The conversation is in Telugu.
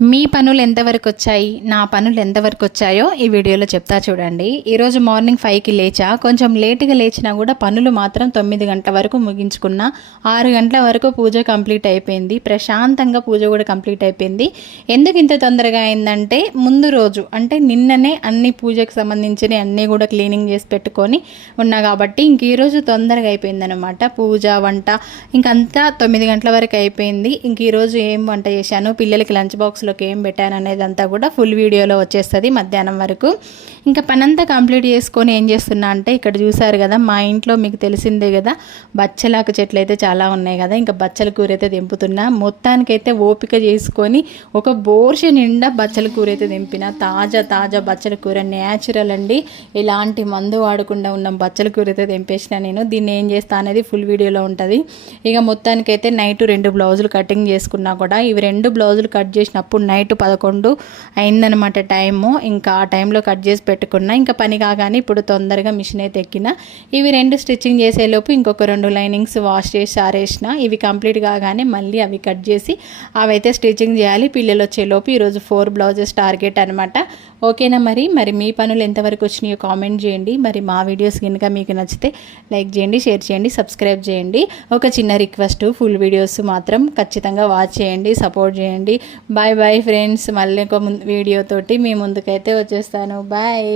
మీ పనులు ఎంతవరకు వచ్చాయి, నా పనులు ఎంతవరకు వచ్చాయో ఈ వీడియోలో చెప్తా చూడండి. ఈరోజు మార్నింగ్ 5కి లేచా. కొంచెం లేటుగా లేచినా కూడా పనులు మాత్రం 9 గంటల వరకు ముగించుకున్నా. 6 గంటల వరకు పూజ కంప్లీట్ అయిపోయింది. ప్రశాంతంగా పూజ కూడా కంప్లీట్ అయిపోయింది. ఎందుకు ఇంత తొందరగా అయిందంటే, ముందు రోజు అంటే నిన్ననే అన్ని పూజకు సంబంధించిన అన్నీ కూడా క్లీనింగ్ చేసి పెట్టుకొని ఉన్నా కాబట్టి ఇంక ఈరోజు తొందరగా అయిపోయిందనమాట. పూజ వంట ఇంకంతా 9 గంటల వరకు అయిపోయింది. ఇంక ఈరోజు ఏం వంట చేశాను, పిల్లలకి లంచ్ బాక్స్ ఏం పెట్టాను అనేది అంతా కూడా ఫుల్ వీడియోలో వచ్చేస్తుంది మధ్యాహ్నం వరకు. ఇంకా పనంతా కంప్లీట్ చేసుకొని ఏం చేస్తున్నా అంటే, ఇక్కడ చూసారు కదా మా ఇంట్లో మీకు తెలిసిందే కదా బచ్చలాకు చెట్లు అయితే చాలా ఉన్నాయి కదా. ఇంకా బచ్చల కూర అయితే దింపుతున్నా. మొత్తానికైతే ఓపిక చేసుకొని ఒక బోర్ష నిండా బచ్చల కూర అయితే దింపిన. తాజా బచ్చల కూర న్యాచురల్ అండి, ఎలాంటి మందు వాడకుండా ఉన్న బచ్చల కూర అయితే దింపేసిన నేను. దీన్ని ఏం చేస్తా అనేది ఫుల్ వీడియోలో ఉంటుంది. ఇక మొత్తానికైతే నైట్ 2 బ్లౌజులు కటింగ్ చేసుకున్నా కూడా, ఇవి 2 బ్లౌజులు కట్ చేసినప్పుడు నైట్ 11 అయిందనమాట టైము. ఇంకా ఆ టైంలో కట్ చేసి పెట్టుకున్నా. ఇంకా పని కాగానే ఇప్పుడు తొందరగా మిషన్ అయితే ఎక్కిన. ఇవి 2 స్టిచ్చింగ్ చేసేలోపు ఇంకొక 2 లైనింగ్స్ వాష్ చేసి ఆరేసిన. ఇవి కంప్లీట్ కాగానే మళ్ళీ అవి కట్ చేసి అవైతే స్టిచ్చింగ్ చేయాలి. పిల్లలు వచ్చేలోపు ఈరోజు 4 బ్లౌజెస్ టార్గెట్ అనమాట. ఓకేనా? మరి మీ పనులు ఎంతవరకు వచ్చినాయో కామెంట్ చేయండి. మరి మా వీడియోస్ కనుక మీకు నచ్చితే లైక్ చేయండి, షేర్ చేయండి, సబ్స్క్రైబ్ చేయండి. ఒక చిన్న రిక్వెస్ట్, ఫుల్ వీడియోస్ మాత్రం ఖచ్చితంగా వాచ్ చేయండి, సపోర్ట్ చేయండి. Bye friends. మళ్ళీ ఒక వీడియోతోటి మీ ముందుకైతే వచ్చేస్తాను. బాయ్.